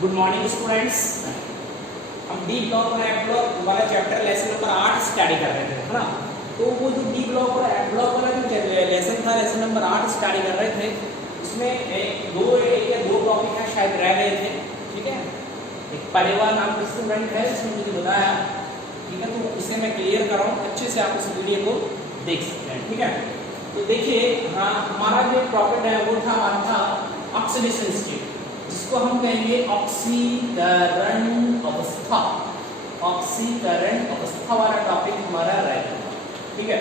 Good morning students. हम D block और F block वाला चैप्टर लेसन नंबर 8 स्टडी कर रहे थे, है ना। तो वो जो डी ब्लॉक और एफ ब्लॉक वाला जो लेसन था, लेसन नंबर 8 स्टडी कर रहे थे, उसमें दो टॉपिक है शायद रह गए थे। ठीक है, एक परिवार नाम का स्टूडेंट है, उसने मुझे बताया। ठीक है, तो उसे मैं क्लियर कर रहा हूँ, अच्छे से आप उस वीडियो को देख सकते हैं। ठीक है, तो देखिए, हाँ, हमारा जो टॉपिक है वो हमारा था ऑक्सीडेशन स्टेट, जिसको हम कहेंगे ऑक्सीकरण अवस्था। ऑक्सीकरण अवस्था वाला टॉपिक हमारा रहेगा। ठीक है,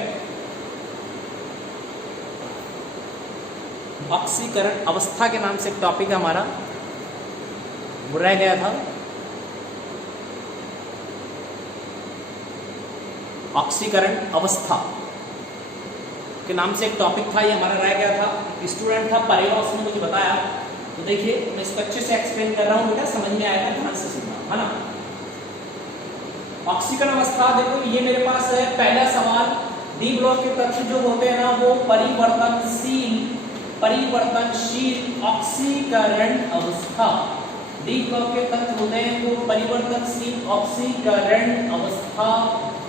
ऑक्सीकरण अवस्था के नाम से एक टॉपिक हमारा वो रह गया था। ऑक्सीकरण अवस्था के नाम से एक टॉपिक था, ये हमारा रह गया था। स्टूडेंट था परेवा, उसने मुझे बताया। तो देखिए, मैं इसको अच्छे से एक्सप्लेन कर रहा हूँ, बेटा समझ में आएगा, ध्यान से सुनना, है ना। ऑक्सीकरण अवस्था, देखो ये मेरे पास है पहला सवाल। डी ब्लॉक के तत्व जो होते हैं ना, वो परिवर्तनशील ऑक्सीकरण अवस्था। डी ब्लॉक के तत्व होते हैं वो परिवर्तनशील ऑक्सीकरण अवस्था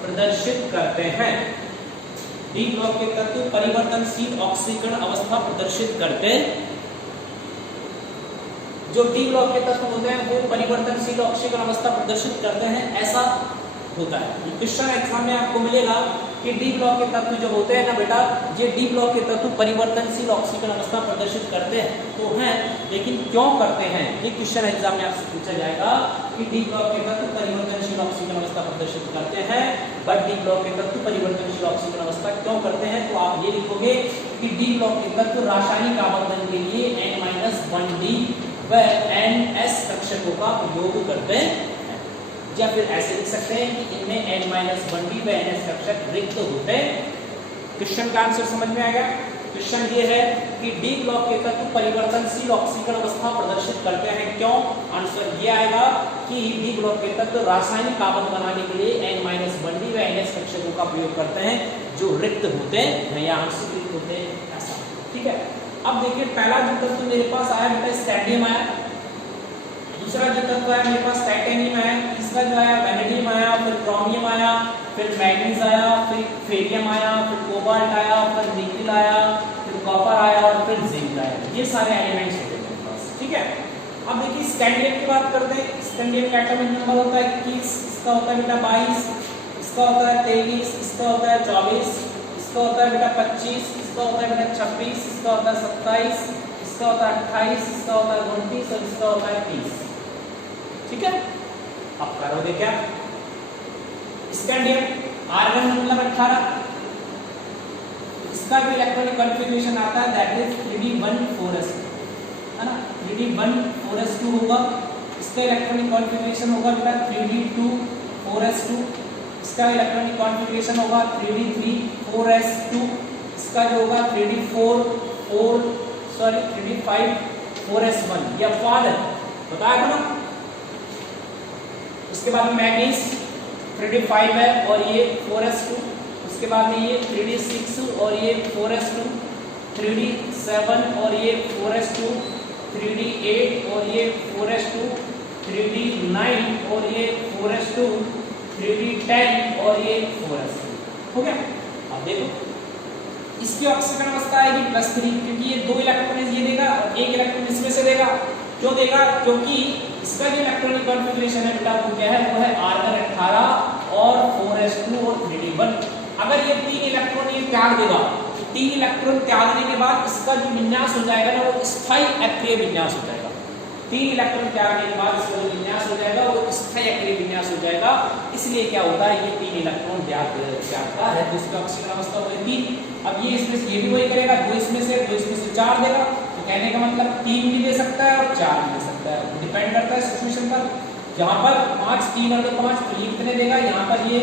प्रदर्शित करते हैं। डी ब्लॉक के तत्व परिवर्तनशील ऑक्सीकरण अवस्था प्रदर्शित करते हैं। जो डी ब्लॉक के तत्व होते हैं वो परिवर्तनशील ऑक्सीकरण अवस्था प्रदर्शित करते हैं, ऐसा होता है। क्वेश्चन एग्जाम में आपको मिलेगा कि डी ब्लॉक के तत्व जो होते हैं ना बेटा, ये डी ब्लॉक के तत्व परिवर्तनशील ऑक्सीकरण अवस्था प्रदर्शित करते हैं तो हैं, लेकिन क्यों करते हैं, ये क्वेश्चन एग्जाम में आपसे पूछा जाएगा कि डी ब्लॉक के तत्व परिवर्तनशील ऑक्सीकरण अवस्था प्रदर्शित करते हैं, बट डी ब्लॉक के तत्व परिवर्तनशील ऑक्सीकरण अवस्था क्यों करते हैं। तो आप ये लिखोगे कि डी ब्लॉक के तत्व रासायनिक आवर्धन के लिए N-1D व NS कक्षकों का प्रयोग करते हैं, या फिर ऐसे लिख सकते हैं कि इनमें N-1D व NS कक्षक रिक्त होते हैं। क्वेश्चन का आंसर समझ में आएगा। क्वेश्चन ये है कि डी ब्लॉक के तत्व परिवर्तनशील ऑक्सीकरण अवस्था प्रदर्शित करते हैं, क्यों। आंसर ये आएगा कि डी ब्लॉक के तत्व रासायनिक आबंध बनाने के लिए N-1D व NS कक्षकों का प्रयोग करते हैं, जो रिक्त होते हैं या आंशिक रिक्त होते हैं, ऐसा। ठीक है, अब देखिए, पहला जो तत्व मेरे पास आया बेटा स्टैंडियम आया, दूसरा जो तत्व है मेरे पास टाइटेनियम है, तीसरा जो आया वैनेडियम आया, फिर क्रोमियम आया, फिर मैग्नीज आया, फिर फेरियम आया, फिर कोबाल्ट आया, फिर निकेल आया, फिर कॉपर आया और फिर जिंक आया। ये सारे एलिमेंट्स होते हैं मेरे पास। ठीक है, अब देखिए स्कैंडियम की बात करते हैं। स्कैंडियम का एटॉमिक नंबर होता है 21, इसका होता है बेटा 22, इसका होता है 23, इसका होता है 24, इसका होता है बेटा 25, इसका होता है बेटा 26, इसका होता है 27, इसका होता है 28, इसका होता है 29 और इसका होता है 30। ठीक है, अब करोगे क्या। स्कैंडियम आर्गन मतलब 18, इसका भी इलेक्ट्रॉनिक कॉन्फ़िगरेशन आता है, दैट इज 3d14s2, है ना। 3d14s2 होगा। इसका इलेक्ट्रॉनिक कॉन्फ़िगरेशन होगा बेटा 3d24s2, इसका इलेक्ट्रॉनिक कॉन्फ़िगरेशन होगा 3d34s2, इसका जो होगा 3d5 या फादर बताया था ना। उसके बाद में मैग्नीज 3d5 है और ये 4s2, उसके बाद में ये 3d6 और ये 4s2, 3d7 और ये 4s2, 3d8 और ये 4s2, 3d9 और ये 4s2, 3d10 और ये 4s2। हो गया। अब देखो, इसकी ऑक्सीकरण अवस्था आएगी +3, क्योंकि ये 2 इलेक्ट्रॉन ये देगा और 1 इलेक्ट्रॉन इसमें से देगा। क्यों देगा, क्योंकि इसका जो इलेक्ट्रॉनिक कॉन्फ़िगरेशन है बेटा वो क्या है, वो है आर्गन 18 और 4s2 और 3d1। अगर ये 3 इलेक्ट्रॉन ये त्याग देगा, 3 इलेक्ट्रॉन त्यागने के बाद इसका जो विन्यास हो जाएगा ना, वो स्थायी अक्रिय विन्यास हो जाएगा। 3 इलेक्ट्रॉन त्यागने के बाद इसका जो विन्यास हो जाएगा वो स्थायी अक्रिय विन्यास हो जाएगा। इसलिए क्या होता है, ये 3 इलेक्ट्रॉन त्यागता है, जिसकी ऑक्सीकरण अवस्था होगी 3। अब ये इसमें से ये भी वही करेगा, 2 इसमें से 4 देगा। तो कहने का मतलब 3 भी दे सकता है और 4 भी दे सकता है, डिपेंड करता है सिचुएशन पर। यहाँ पर 5, 3 और 5, तो ये कितने देगा, यहाँ पर ये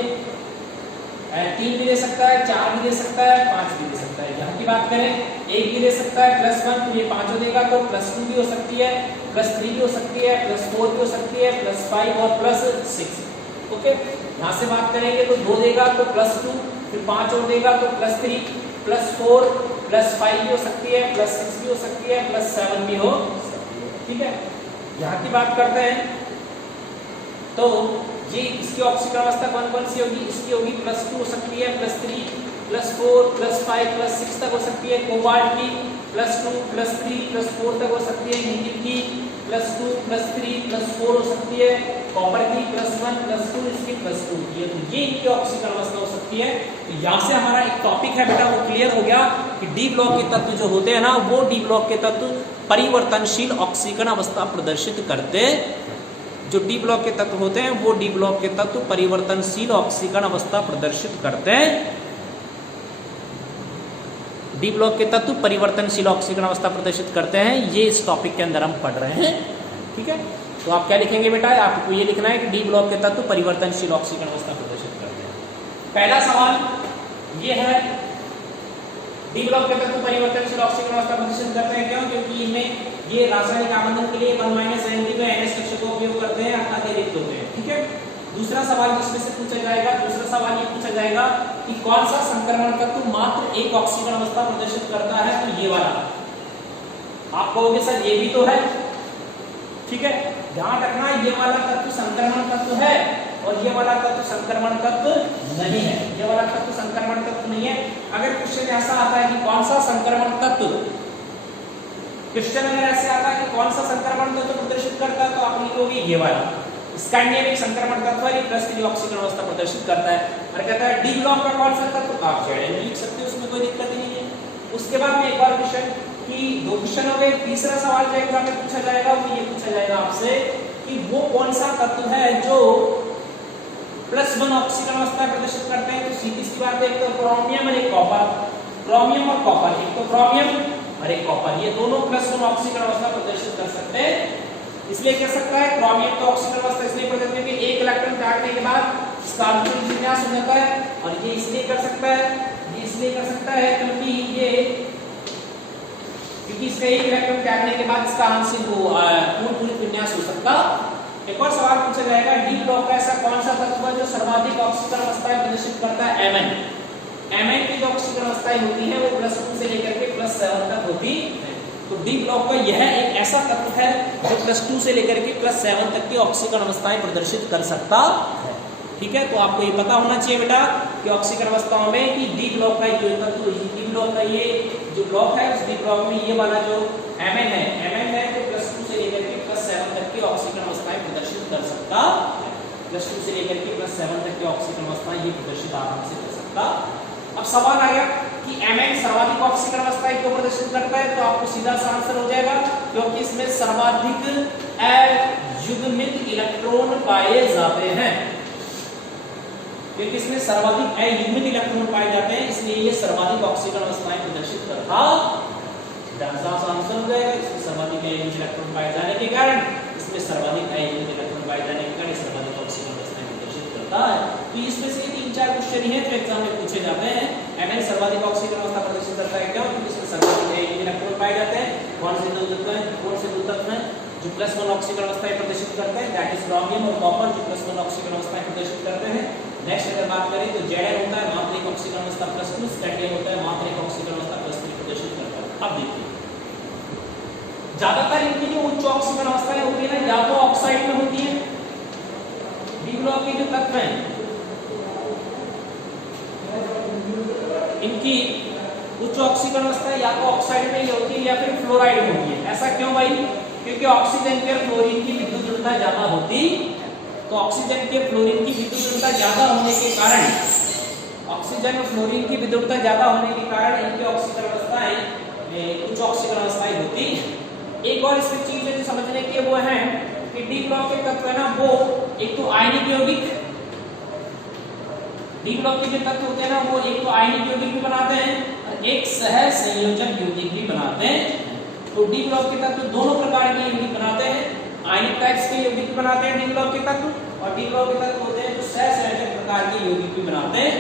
3 भी दे सकता है, 4 भी दे सकता है, 5 भी दे सकता है। यहाँ की बात करें 1 भी दे सकता है, +1 तो ये 5 देगा, तो +2 भी हो सकती है, +3 भी हो सकती है, +4 भी हो सकती है, +5 और +6। ओके, यहाँ से बात करेंगे तो 2 देगा तो +2, फिर 5 और देगा तो +3, +4, +5 भी हो सकती है, +6 भी हो सकती है, +7 भी हो सकती है। ठीक है, यहाँ की बात करते हैं तो ये इसकी ऑक्सीकरण अवस्था कौन कौन सी होगी? इसकी होगी +2 हो सकती है, +3, +4, +5, +6 तक हो सकती है। कोबाल्ट की +2, +3, +4 तक हो सकती है। निकिल की +2, +3, +4 हो सकती है। कॉपर की +1, +2, इसकी +2 की है। तो ये इनकी ऑक्सीकरण अवस्था हो सकती है। तो यहाँ से हमारा एक टॉपिक है बेटा वो क्लियर हो गया कि डी ब्लॉक के तत्व जो होते हैं ना, वो डी ब्लॉक के तत्व परिवर्तनशील ऑक्सीकरण अवस्था प्रदर्शित करते। जो डी ब्लॉक के तत्व होते हैं वो डी ब्लॉक के तत्व परिवर्तनशील ऑक्सीकरण अवस्था प्रदर्शित करते हैं। डी ब्लॉक के तत्व परिवर्तनशील ऑक्सीकरण अवस्था प्रदर्शित करते हैं। ये इस टॉपिक के अंदर हम पढ़ रहे हैं। ठीक है, तो आप क्या लिखेंगे बेटा? आपको ये लिखना है कि डी ब्लॉक के तत्व परिवर्तनशील ऑक्सीकरण अवस्था प्रदर्शित करते हैं। पहला सवाल ये है, डी ब्लॉक के तत्व परिवर्तनशील ऑक्सीकरण अवस्था प्रदर्शित करते हैं। क्यों? क्योंकि इनमें ये रासायनिक आबंधन के लिए 1 - ND में NH कक्षक का उपयोग करते हैं, अर्थात रिक्त होते हैं। ठीक है, दूसरा सवाल जिसमें से पूछा जाएगा, दूसरा सवाल ये पूछा जाएगा कि कौन सा संक्रमण तत्व मात्र एक ऑक्सीकरण अवस्था प्रदर्शित करता है? तो ये वाला। आप कहोगे सर ये भी तो है। ठीक है, ध्यान रखना ये वाला तत्व संक्रमण तत्व है और ये वाला तत्व संक्रमण तत्व नहीं है। ये वाला तत्व संक्रमण तत्व नहीं है। अगर क्वेश्चन ऐसा आता है कि कौन सा संक्रमण तत्व, क्वेश्चन अगर ऐसे आता है कि कौन सा संक्रमण तत्व प्रदर्शित करता है, तो आप लिखोगे ये वाला स्कैंडिनेविक संक्रमण तत्व है, +3 ऑक्सीकरण अवस्था प्रदर्शित करता है। और कहता है डी ब्लॉक का कौन सा तत्व? आप जेड लिख सकते हो, उसमें कोई दिक्कत ही नहीं है। उसके बाद में एक और क्वेश्चन कि 2 क्वेश्चन हो गए। तीसरा सवाल जो एग्जाम में पूछा जाएगा वो ये पूछा जाएगा आपसे कि वो कौन सा तत्व है जो +1 ऑक्सीकरण अवस्था प्रदर्शित करते हैं। तो सीधी सी बात है, एक तो क्रोमियम और एक कॉपर। क्रोमियम और कॉपर, एक तो क्रोमियम और एक कॉपर, ये दोनों +1 ऑक्सीकरण अवस्था प्रदर्शित कर सकते हैं। इसलिए कह सकता है क्रोमियम का ऑक्सीकरण अवस्था इसलिए प्रदर्शित करते हैं कि 1 इलेक्ट्रॉन काटने के बाद कार्बन विन्यास हो जाता है। और ये इसलिए कर सकता है, ये इसलिए कर सकता है क्योंकि इसका 1 इलेक्ट्रॉन काटने के बाद इसका आंशिक पूर्ण विन्यास हो सकता। एक और सवाल पूछा जाएगा, डी ब्लॉक का ऐसा कौन सा तत्व है जो सर्वाधिक ऑक्सीकरण अवस्थाएं प्रदर्शित करता है? एमएन। एमएन की जो ऑक्सीकरण अवस्थाएं होती है वो +2 से लेकर के +7 तक होती है। तो डी ब्लॉक का यह एक ऐसा तत्व है जो +2 से लेकर के +7 तक की ऑक्सीकरण अवस्थाएं प्रदर्शित कर सकता है। ठीक है, तो आपको ये पता होना चाहिए बेटा कि ऑक्सीकरण अवस्थाओं में कि डी ब्लॉक का जो तत्व, डी ब्लॉक का ये जो ब्लॉक है उस डी ब्लॉक में ये वाला जो एमएन है तो +2 से लेकर के +7 तक की ऑक्सीकरण अवस्थाएं प्रदर्शित कर सकता है। +2 से लेकर के +7 तक की ऑक्सीकरण अवस्थाएं ये प्रदर्शित आराम से कर सकता। अब सवाल आ गया कि एमएन सर्वाधिक ऑक्सीकरण अवस्थाएं क्यों प्रदर्शित करता है? तो आपको सीधा सा आंसर हो जाएगा क्योंकि इसमें सर्वाधिक अयुग्मित इलेक्ट्रॉन पाए जाते हैं। क्योंकि इसमें सर्वाधिक अयुग्मित इलेक्ट्रॉन पाए जाते हैं, इसलिए ये सर्वाधिक ऑक्सीकरण अवस्थाएं प्रदर्शित करता है। आंसर हो जाएगा, इसमें सर्वाधिक अयुग्मित इलेक्ट्रॉन पाए जाने के कारण, इसमें सर्वाधिक अयुग्मित इलेक्ट्रॉन पाए जाने के कारण सर्वाधिक ऑक्सीकरण अवस्थाएं प्रदर्शित करता है। तो इसमें से 3-4 क्वेश्चन ही हैं जो एग्जाम में पूछे जाते हैं। एमएन सर्वाधिक ऑक्सीकरण अवस्था प्रदर्शित करता है क्यों? क्योंकि इसमें सर्वाधिक अयुग्मित इलेक्ट्रॉन पाए जाते हैं। कौन से दो तत्व हैं जो +1 ऑक्सीकरण अवस्थाएं प्रदर्शित करते हैं? दैट इज क्रोमियम और कॉपर, जो +1 ऑक्सीकरण अवस्थाएं प्रदर्शित करते हैं। नेक्स्ट अगर बात करें तो Zn होता है मात्र 1 ऑक्सीकरण अवस्था +2, स्कैंडियम होता है मात्र 1 ऑक्सीकरण अवस्था +3 प्रदर्शित करता है। अब देखिए ज्यादातर इनकी जो उच्च ऑक्सीकरण अवस्थाएं होती है ना, या तो ऑक्साइड में होती है, डी ब्लॉक के जो तत्व हैं इनकी उच्च ऑक्सीकरण अवस्था या तो ऑक्साइड में ही होती है या फिर फ्लोराइड में होती है। ऐसा क्यों भाई? क्योंकि ऑक्सीजन के फ्लोरीन की विद्युत ऋणता ज्यादा होती, तो ऑक्सीजन के फ्लोरीन की विद्युत ऋणता ज्यादा होने के कारण, ऑक्सीजन और फ्लोरीन की विद्युत ऋणता ज्यादा होने के कारण इनकी ऑक्सीकरण अवस्थाएं उच्च ऑक्सीकरण अवस्थाएं होती हैं। एक और इसमें चीज है जो समझने की वो है कि डी ब्लॉक के तत्व है ना, वो एक तो आयनिक यौगिक, डी ब्लॉक के जो तत्व होते हैं ना वो एक तो आयनिक यौगिक भी बनाते हैं और एक सह संयोजक यौगिक भी बनाते हैं। तो डी ब्लॉक के तत्व दोनों प्रकार के यौगिक बनाते हैं, आयनिक टाइप्स के यौगिक बनाते हैं डी ब्लॉक के तत्व, और डी ब्लॉक के तत्व होते हैं जो सहसंयोजक प्रकार के यौगिक भी बनाते हैं।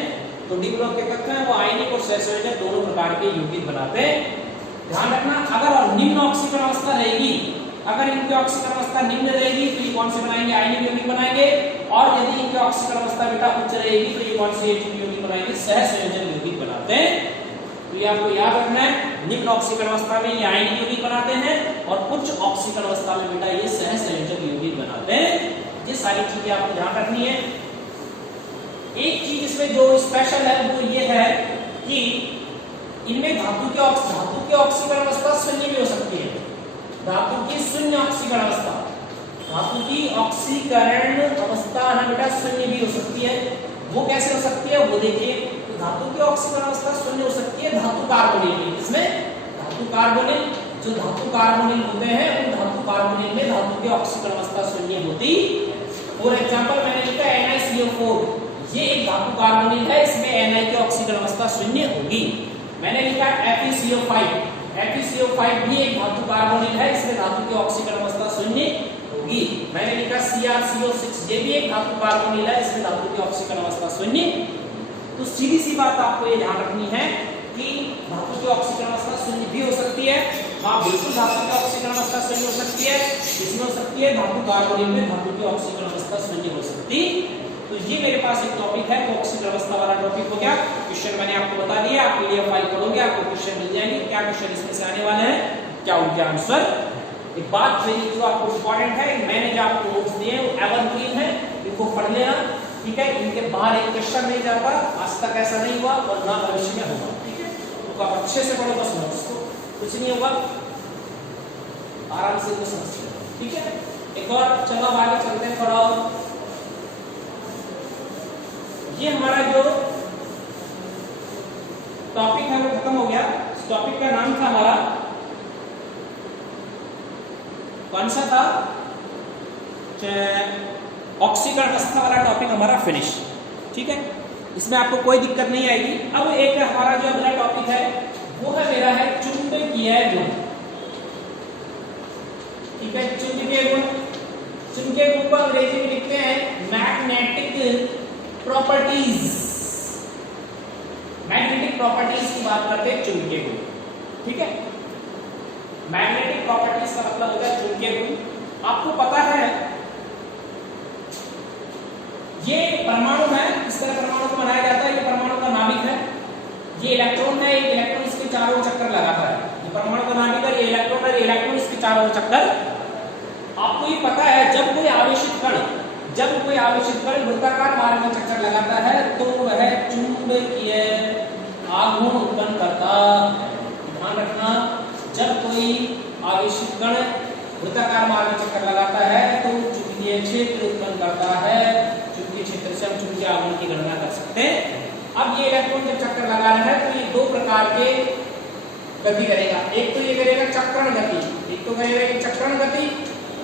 तो डी ब्लॉक के तत्व हैं वो आयनिक और सहसंयोजक दोनों प्रकार के यौगिक बनाते हैं। ध्यान रखना, अगर निम्न ऑक्सीकरण अवस्था रहेगी, अगर इनकी ऑक्सीकरण अवस्था निम्न रहेगी तो ये कौन से बनाएंगे? आयनिक यौगिक बनाएंगे। और यदि इनकी ऑक्सीकरण अवस्था बेटा उच्च रहेगी तो ये कौन से यौगिक बनाएंगे? सहसंयोजक यौगिक बनाते हैं। तो ये आपको याद रखना है, निम्न ऑक्सीकरण अवस्था में ये आयनिक यौगिक बनाते हैं और उच्च ऑक्सीकरण अवस्था में बेटा ये सहसंयोजक यौगिक बनाते हैं। ये सारी चीजें आपको ध्यान रखनी है। एक चीज इसमें जो स्पेशल है वो ये है कि इनमें धातु की ऑक्सीकरण अवस्था शून्य भी हो सकती है। धातु की शून्य ऑक्सीकरण अवस्था, धातु की ऑक्सीकरण अवस्था ना बेटा शून्य भी हो सकती है। वो कैसे हो सकती है वो देखिए। धातु की ऑक्सीकरण अवस्था शून्य हो सकती है धातु कार्बोनिल में। इसमें धातु कार्बोनिल, जो धातु कार्बोनिल होते हैं उन धातु कार्बोनिल में धातु की ऑक्सीकरण अवस्था शून्य होती है। फॉर एग्जांपल मैंने लिखा NiCO4, ये एक धातु कार्बोनिल है, इसमें Ni की ऑक्सीकरण अवस्था शून्य होगी। मैंने लिखा FeCO5, FeCO5 भी एक धातु कार्बोनिल है, इसमें धातु की ऑक्सीकरण अवस्था शून्य होगी। मैंने लिखा CrCO6, ये भी एक धातु कार्बोनिल है, इसमें धातु की ऑक्सीकरण अवस्था शून्य। तो सीधी सी बात आपको ये ध्यान रखनी है कि धातु की ऑक्सीकरण अवस्था शून्य भी हो सकती है। हाँ बिल्कुल धातु की ऑक्सीकरण अवस्था शून्य हो सकती है। इसमें हो सकती है धातु कार्बोनिल में धातु की ऑक्सीकरण अवस्था शून्य हो सकती। तो ये मेरे पास एक टॉपिक है, तो ऑक्सीकरण अवस्था वाला टॉपिक हो गया। क्वेश्चन मैंने आपको बता दिया, आप पीडीएफ फाइल पढ़ोगे आपको क्वेश्चन मिल जाएंगे। क्या क्वेश्चन इसमें से आने वाले हैं, क्या उनके आंसर। एक बात जो आपको इंपॉर्टेंट है, मैंने जो आपको नोट्स दिए वो एवरग्रीन है, इनको पढ़ लेना, ठीक है। इनके बाहर एक क्वेश्चन नहीं जाता, आज तक ऐसा नहीं हुआ और ना भविष्य में होगा, ठीक है। तो आप अच्छे से पढ़ो बस नोट्स को, कुछ नहीं होगा, आराम से इनको समझिए, ठीक है। एक और चलो आगे चलते हैं थोड़ा और। ये हमारा जो टॉपिक है वो खत्म हो गया। इस टॉपिक का नाम था हमारा, कौन सा था, ऑक्सीकरण अवस्था वाला टॉपिक हमारा फिनिश, ठीक है। इसमें आपको कोई दिक्कत नहीं आएगी। अब एक हमारा जो अगला टॉपिक है वो है मेरा है चुंबकीय गुण, ठीक है। चुंबकीय गुण, चुंबकीय गुण को अंग्रेजी में लिखते हैं मैग्नेटिक प्रॉपर्टीज। मैग्नेटिक प्रॉपर्टीज की बात करते हैं चुंबकीय गुण, ठीक है। मैग्नेटिक प्रॉपर्टीज का मतलब होता है चुंबकीय गुण। आपको पता है ये परमाणु है, इस तरह परमाणु को बनाया जाता है। ये परमाणु का नाभिक है, ये इलेक्ट्रॉन है, एक इलेक्ट्रॉन इसके चारों ओर चक्कर लगाता है। ये परमाणु का नाभिक है, ये इलेक्ट्रॉन है, ये इलेक्ट्रॉन इसके चारों ओर चक्कर। आपको ये पता है जब कोई आवेशित कण वृत्ताकार मार्ग में चक्कर लगाता है तो वह चुंबकीय आघूर्ण उत्पन्न करता है। ध्यान रखना, जब कोई आवेशित कण वृत्ताकार मार्ग में चक्कर लगाता है तो चुंबकीय क्षेत्र उत्पन्न करता है। चुंबकीय क्षेत्र से हम चुंबकीय आघूर्ण की गणना कर सकते हैं। अब ये इलेक्ट्रॉन जब चक्कर लगा रहा है तो ये दो प्रकार के गति करेगा। एक तो ये करेगा चक्रण गति, एक तो करेगा ये चक्रण गति,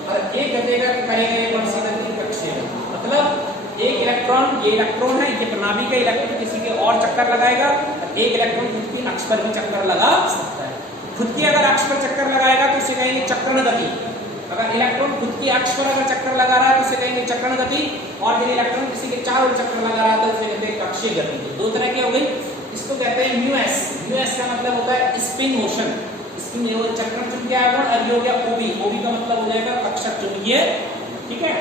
और एक करेगा ये वर्षा गति कक्षीय। मतलब एक इलेक्ट्रॉन, ये इलेक्ट्रॉन है, ये प्रणाली का इलेक्ट्रॉन किसी के और चक्कर लगाएगा, और एक इलेक्ट्रॉन खुद की अक्ष पर भी चक्कर लगा सकता है। खुद की अगर अक्ष पर चक्कर लगाएगा तो इसे कहेंगे चक्रण गति। अगर इलेक्ट्रॉन खुद की अक्ष पर अगर चक्कर लगा रहा है तो इसे कहेंगे चक्रण गति, और यदि इलेक्ट्रॉन किसी के चारों ओर चक्कर लगा रहा है तो इसे कहते हैं कक्षीय गति। दो तरह की हो गई। इसको कहते हैं म्यूएस। म्यूएस का मतलब होता है स्पिन मोशन, स्पिन चक्रण चुंबकीय आघूर्ण। और ये हो गया ओबी। ओबी का मतलब हो जाएगा कक्षक चुंबकीय, ठीक है।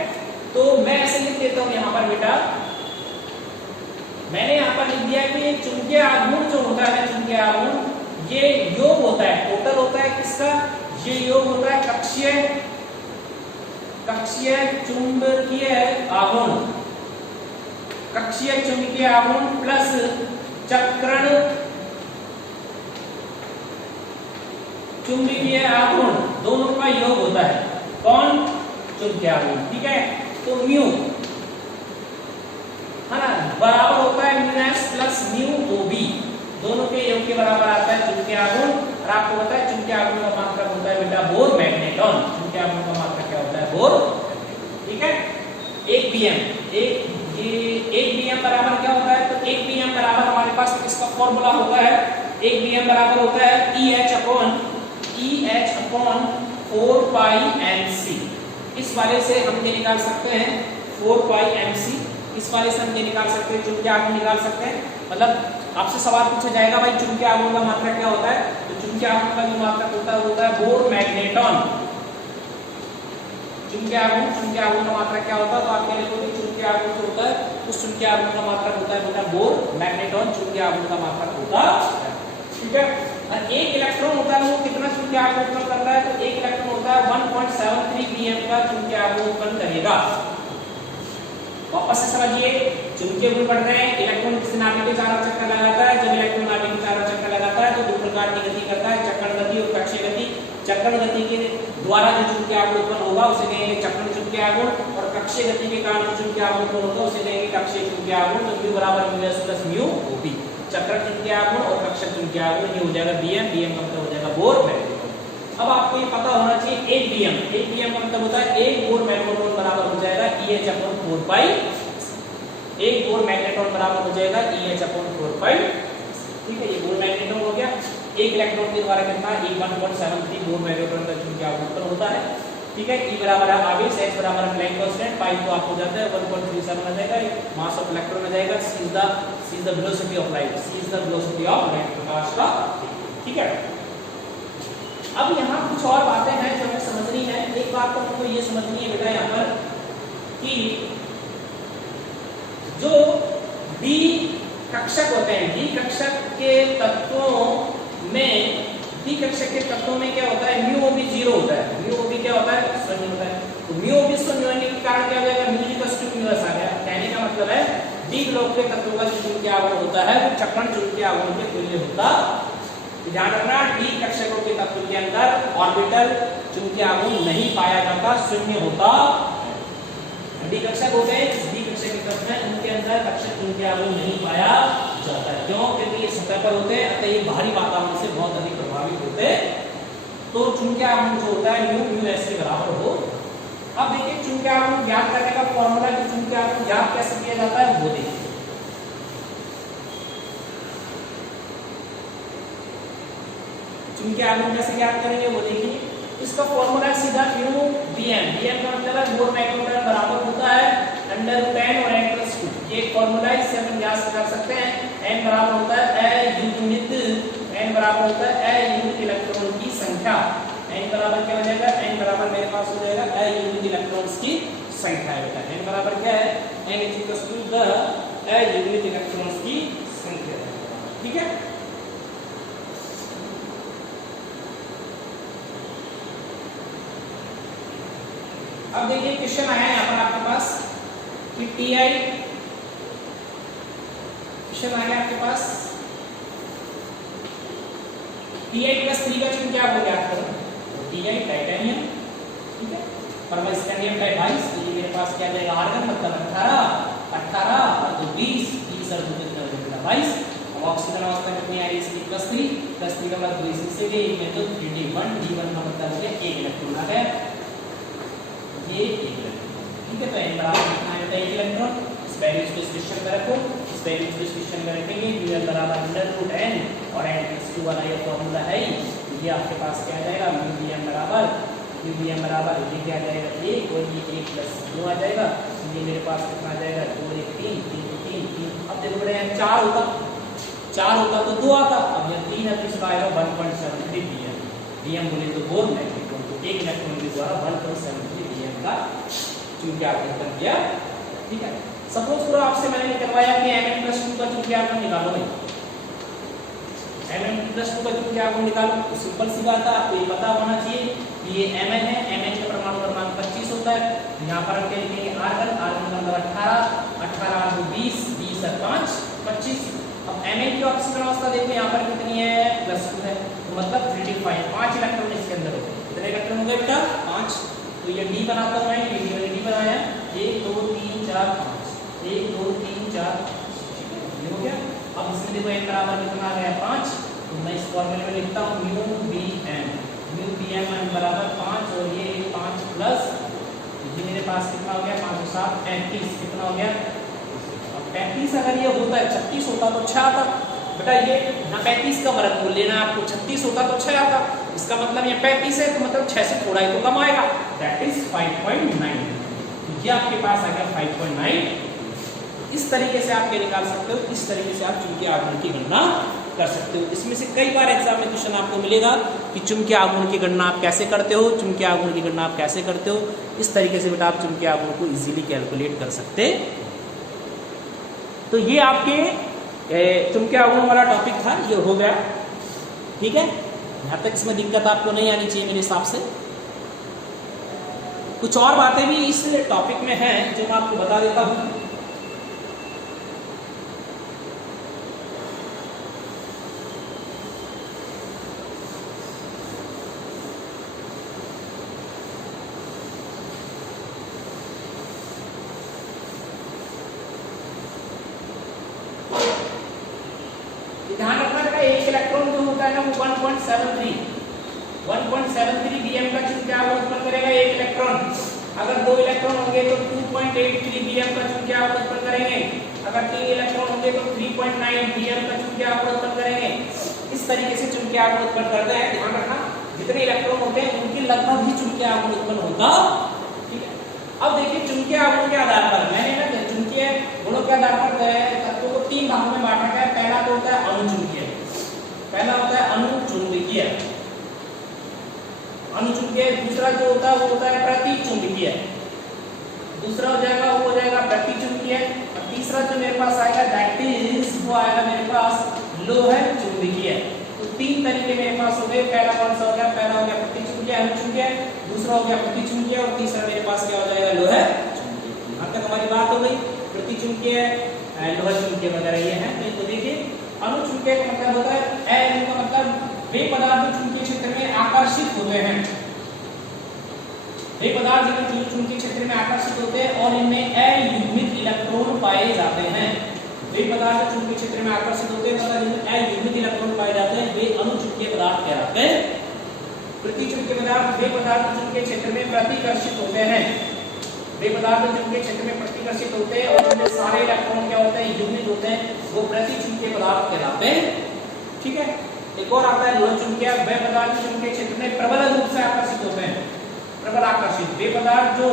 तो मैं ऐसे लिख देता हूँ यहाँ पर बेटा, मैंने यहाँ पर लिख दिया कि चुंबकीय आघूर्ण जो होता है, चुंबकीय आघूर्ण ये योग होता है, टोटल होता है किसका, ये योग होता है कक्षीय चुंबकीय आघूर्ण, कक्षीय चुंबकीय आघूर्ण प्लस चक्रण चुंबकीय आघूर्ण, दोनों का योग होता है। कौन, चुंबकीय आघूर्ण, ठीक है। तो म्यू है ना बराबर होता है म्यू एस प्लस म्यू ओबी, दोनों के योग के बराबर आता है चुंबकीय आघूर्ण। और आपको पता है चुंबकीय आघूर्ण का मात्रक होता है बेटा बोर मैग्नेटॉन। चुंबकीय आघूर्ण का मात्रक क्या होता है, बोर, ठीक है। 1 pm बराबर क्या होता है, तो 1 pm बराबर हमारे पास इसका फॉर्मूला होता है, 1 pm बराबर होता है EH अपॉन 4 पाई mc। इस वाले से हम ये निकाल सकते हैं 4 पाई mc, इस वाले से हम ये निकाल सकते हैं चुंबकीय आघूर्ण निकाल सकते हैं। मतलब आपसे सवाल पूछा जाएगा भाई चुंबकीय आघूर्ण का मात्रक क्या होता है, तो चुंबकीय आघूर्ण का जो मात्रक होता है बोर मैग्नेटॉन। चुंबकीय आघूर्ण का मात्रक क्या होता है, तो आप कह रहे हो चुंबकीय आघूर्ण जो होता है उस चुंबकीय आघूर्ण का मात्रक होता है बेटा बोर मैग्नेटॉन, चुंबकीय आघूर्ण का मात्रक होता है। ठीक है। और एक इलेक्ट्रॉन होता है वो कितना चुंबकीय आघूर्ण उत्पन्न करता है, तो एक इलेक्ट्रॉन होता है 1.73 pm का चुंबकीय आघूर्ण उत्पन्न करेगा। वापस से समझिए, चुंबकीय गुण बढ़ रहे हैं, इलेक्ट्रॉन किसी नाभिक के चारों चक्कर लगाता है, जब इलेक्ट्रॉन नाभिक के चारों चक्कर लगाता है तो दो प्रकार की गति करता है, चक्रण गति और कक्षीय गति। चक्रण गति के द्वारा जो चुंबकीय आघूर्ण उत्पन्न होगा उसे कहेंगे चक्रण चुंबकीय आघूर्ण, और कक्षीय गति के कारण जो चुंबकीय आघूर्ण उत्पन्न होगा उसे कहेंगे कक्षीय चुंबकीय आघूर्ण। तो म्यू बराबर म्यू एस प्लस म्यू ओबी, चक्रण चुंबकीय आघूर्ण और कक्षक चुंबकीय आघूर्ण, ये हो जाएगा बीएम, बीएम का मतलब हो जाएगा बोर मैग्नेट्रॉन। अब आपको ये पता होना चाहिए एक बीएम का मतलब होता है एक बोर मैग्नेट्रॉन बराबर हो जाएगा EH अपॉन 4 पाई, एक बोर मैग्नेट्रॉन बराबर हो जाएगा EH अपॉन 4 पाई। ठीक है, ये बोर मैग्नेट्रॉन हो गया। एक इलेक्ट्रॉन के द्वारा कितना 1.73 बोर मैग्नेट्रॉन का चुंबकीय आघूर्ण उत्पन्न होता है। ठीक है, E बराबर है आवेश, H बराबर है प्लैंक कांस्टेंट, पाई तो आप हो जाता है 1.37 आ जाएगा, मास ऑफ इलेक्ट्रॉन आ जाएगा, C is the velocity of light, C is the velocity of light, प्रकाश का। ठीक है, अब यहाँ कुछ और बातें हैं जो हमें समझनी है। एक बात तो हमको ये समझनी है बेटा यहाँ पर कि जो डी कक्षक होते हैं, डी कक्षक के तत्वों में, डी कक्षक के तत्वों में क्या होता है, म्यू ओबी 0 होता है। म्यू ओबी क्या होता है, शून्य होता है। तो म्यू ओबी शून्य होने के कारण क्या हो जाएगा, mu equals to mu S आ गया। कहने का मतलब है डी ब्लॉक के तत्वों का जो चुंबकीय आघूर्ण होता है वो चक्रण चुंबकीय आघूर्ण के तुल्य होता है। ध्यान रखना, डी कक्षकों के तत्व के अंदर ऑर्बिटल चुंबकीय आघूर्ण नहीं पाया जाता, शून्य होता। डी कक्षक होते हैं, डी कक्षक के तत्व हैं, उनके अंदर कक्षक चुंबकीय आघूर्ण नहीं पाया जाता है। क्यों? क्योंकि ये सतह पर होते हैं, अतः ये बाहरी वातावरण से बहुत अधिक प्रभावित होते हैं। तो चुंबकीय आघूर्ण जो होता है म्यू एस के बराबर हो। अब देखिए चुंबकीय आघूर्ण ज्ञात करने का फॉर्मूला, कि चुंबकीय आघूर्ण ज्ञात कैसे किया जाता है वो देखिए। चुंबकीय आघूर्ण कैसे ज्ञात करेंगे वो देखिए। इसका फॉर्मूला सीधा म्यू बीएम, बीएम का मतलब है बोर मैग्नेट्रॉन बराबर होता है √10 और n+2। ये एक फॉर्मूला है, इससे हम ज्ञात कर सकते हैं। n बराबर होता है a यूनिट, n बराबर होता है a यूनिट इलेक्ट्रॉन की संख्या। n बराबर क्या हो जाएगा, n बराबर मेरे पास हो जाएगा a यूनिट इलेक्ट्रॉन्स की संख्या है बेटा। n बराबर क्या है, n equals to the a unit electrons की संख्या। ठीक है, अब देखिए क्वेश्चन आया है यहाँ पर आपके पास कि Ti, क्वेश्चन आ गया आपके पास Ti+3 का चुंबकीय आघूर्ण ज्ञात करो। Ti टाइटेनियम, ठीक है, और स्कैंडियम टाइप 22, तो ये मेरे पास क्या आ जाएगा, आर्गन मतलब 18 और 20, 30 और 2 कितना हो जाएगा 22। अब ऑक्सीजन अवस्था कितनी आ रही है इसकी +3 का मतलब 2 इससे भी में तो 3d1, d1 का मतलब हो गया 1 इलेक्ट्रॉन आ गया, ये 1 इलेक्ट्रॉन। ठीक है, तो n बराबर कितना है, 1 इलेक्ट्रॉन। इस वैल्यूज को इस क्वेश्चन में रखो, इस वैल्यूज को इस क्वेश्चन में रखेंगे। म्यू बराबर √n और n+2 वाला ये फॉर्मूला है ही, ये आपके पास क्या आ जाएगा, म्यू बीएम बराबर ये क्या आ जाएगा 1 और ये 1 + 2 आ जाएगा। ये मेरे पास कितना आ जाएगा 2 1 3 3 3। अब देखो बेटा यहाँ 4 होता तो 2 आता, अब यहाँ 3 है तो इसका आएगा 1.73 बीएम। बीएम बोले तो बोर मैग्नेट्रॉन, तो 1 इलेक्ट्रॉन के द्वारा 1.73 बीएम का चुंबकीय आघूर्ण कर दिया। ठीक है, सपोज करो आपसे मैंने निकलवाया कि Mn+2 का चुंबकीय आघूर्ण निकालो भाई, Mn+2 का चुंबकीय आघूर्ण निकालो। तो सिंपल सी बात है, आपको ये पता होना चाहिए कि ये Mn है, Mn का परमाणु क्रमांक 25 होता है। यहाँ पर हम क्या लिखेंगे, आर्गन का नंबर 18 और 2 20, 20 और 5 25। अब Mn की ऑक्सीजन अवस्था देखो यहाँ पर कितनी है, +2 है, तो मतलब 3d5, 5 इलेक्ट्रॉन इसके अंदर हो गए। कितने इलेक्ट्रॉन हो गए बेटा, 5। तो ये D बनाता हूं मैं, ये D बनाया 1 2 3 4 5, 1 2 3 4 5, ये हो गया। अब इसमें देखो n बराबर कितना आ गया 5, तो मैं इस फॉर्मूले में लिखता हूं म्यू बीएम बराबर 5 और ये 5 प्लस ये मेरे पास कितना हो गया 5 और 7 35, कितना हो गया, अब 35 अगर ये होता है 36 होता तो 6 आता बेटा। ये ना 35 का वर्गमूल लेना आपको, 36 होता तो 6 आता। इसका मतलब ये 35 है तो मतलब 6 से थोड़ा ही तो कम आएगा, दैट इज 5.9। तो ये आपके पास आ गया 5.9। इस तरीके से आप ये निकाल सकते हो, इस तरीके से आप चुंबकीय आघूर्ण की गणना कर सकते हो। इसमें से कई बार एग्जाम में क्वेश्चन आपको मिलेगा कि चुंबकीय आघूर्ण की गणना आप कैसे करते हो, चुंबकीय आघूर्ण की गणना आप कैसे करते हो। इस तरीके से बेटा आप चुंबकीय आघूर्ण को इजीली कैलकुलेट कर सकते। तो ये आपके चुंबकीय आघूर्ण वाला टॉपिक था, ये हो गया। ठीक है, यहाँ तक इसमें दिक्कत आपको नहीं आनी चाहिए मेरे हिसाब से। कुछ और बातें भी इस टॉपिक में हैं जो मैं आपको बता देता हूँ। ध्यान रखना बेटा, एक इलेक्ट्रॉन जो होता है ना वो 1.73 बीएम का चुंबकीय आवेश उत्पन्न करेगा एक इलेक्ट्रॉन। अगर 2 इलेक्ट्रॉन होंगे तो 2.83 बीएम का चुंबकीय आवेश उत्पन्न करेंगे। अगर 3 इलेक्ट्रॉन होंगे तो 3.9 बीएम का चुंबकीय आवेश उत्पन्न करेंगे। इस तरीके से चुंबकीय आवेश उत्पन्न करते हैं। ध्यान रखना, जितने इलेक्ट्रॉन होते हैं उनके लगभग ही चुंबकीय आवेश उत्पन्न होता। ठीक है, अब देखिए चुंबकीय आवेश के आधार पर मैंने ना चुंबकीय गुणों के आधार पर तत्वों को 3 भागों में बांटा गया है। पहला तो होता है अणुचुंबकीय, पहला होता है अणुचुंबकीय, अणुचुंबकीय। दूसरा जो होता है वो होता है प्रतिचुंबकीय, दूसरा हो जाएगा वो हो जाएगा प्रतिचुंबकीय। और तीसरा जो मेरे पास आएगा दैट इज वो आएगा मेरे पास लोह चुंबकीय। तो 3 तरीके मेरे पास हो गए। पहला कौन सा हो गया? पहला हो गया प्रतिचुंबकीय अणुचुंबकीय, दूसरा हो गया प्रतिचुंबकीय और तीसरा मेरे पास क्या हो जाएगा? लोह चुंबकीय। अब तक हमारी बात हो गई प्रतिचुंबकीय, लोह चुंबकीय वगैरह ये हैं। तो देखिए अणुचुंबकीय का मतलब होता है अणु का मतलब वे पदार्थ चुंबकीय क्षेत्र में आकर्षित होते हैं। वे पदार्थ जो चुंबकीय क्षेत्र में आकर्षित होते हैं और इनमें अयुग्मित इलेक्ट्रॉन पाए जाते हैं। वे पदार्थ चुंबकीय क्षेत्र में आकर्षित होते हैं तथा जिनमें अयुग्मित इलेक्ट्रॉन पाए जाते हैं वे अणुचुंबकीय पदार्थ कहलाते हैं। प्रतिचुंबकीय पदार्थ वे पदार्थ चुंबकीय क्षेत्र में प्रतिकर्षित होते हैं। वे पदार्थ चुंबकीय क्षेत्र में प्रतिकर्षित होते हैं और उनमें सारे इलेक्ट्रॉन क्या होते हैं? युग्मित होते हैं, वो प्रतिचुंबकीय पदार्थ कहलाते हैं। ठीक है, एक और आता है लोह चुंबकीय। वे पदार्थ चुंबकीय क्षेत्र में प्रबल रूप से आकर्षित होते हैं, प्रबल आकर्षित। वे पदार्थ जो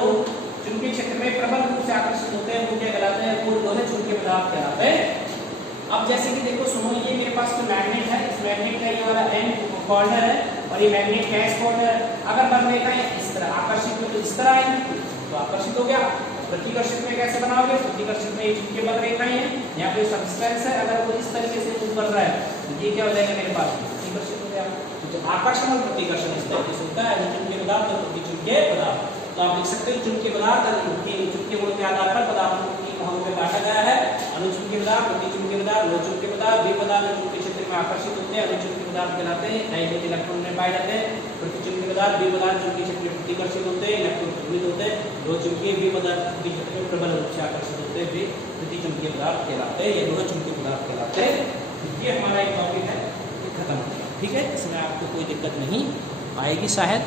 चुंबकीय क्षेत्र में प्रबल रूप से आकर्षित होते हैं वो क्या कहलाते हैं? वो लोह चुंबकीय पदार्थ कहलाते हैं। अब जैसे कि देखो सुनो, ये मेरे पास कोई मैग्नेट है, इस मैग्नेट का ये वाला एंड कॉर्नर है और ये मैग्नेट का एस कॉर्नर है। अगर बन देखा है इस तरह आकर्षित में तो इस तरह है तो आकर्षित हो गया। प्रतिकर्षित में कैसे बनाओगे? प्रतिकर्षित में ये चुंबकीय बल रेखाएं हैं, यहाँ पे सब्सटेंस है, अगर वो इस तरीके से मूव कर रहा है तो ये क्या हो जाएगा मेरे पास? प्रतिकर्षित हो गया। तो आकर्षण और प्रतिकर्षण इस तरीके से होता है, चुंबकीय पदार्थ और प्रतिचुंबकीय पदार्थ। तो आप लिख सकते हो चुंबकीय पदार्थ चुंबकीय गुण के आधार पर पदार्थों को 3 भागों में बांटा गया है। अणुचुंबकीय पदार्थ, प्रतिचुंबकीय पदार्थ, लोह चुंबकीय पदार्थ। वे पदार्थ जो चुंबकीय क्षेत्र में आकर्षित होते हैं अणुचुंबकीय पदार्थ कहलाते हैं, अयुग्मित इलेक्ट्रॉन में पाए जाते हैं। प्रतिचुंबकीय पदार्थ वे पदार्थ चुंबकीय क्षेत्र में प्रतिकर्षित होते हैं, इलेक्ट्रॉन युग्मित होते हैं। लोह चुंबकीय वे पदार्थ चुंबकीय क्षेत्र में प्रबल रूप से आकर्षित होते हैं, वे प्रतिचुंबकीय पदार्थ कहलाते हैं या लोह चुंबकीय पदार्थ कहलाते हैं। ये हमारा एक टॉपिक है, खत्म हो गया। ठीक है, इसमें आपको कोई दिक्कत नहीं आएगी शायद।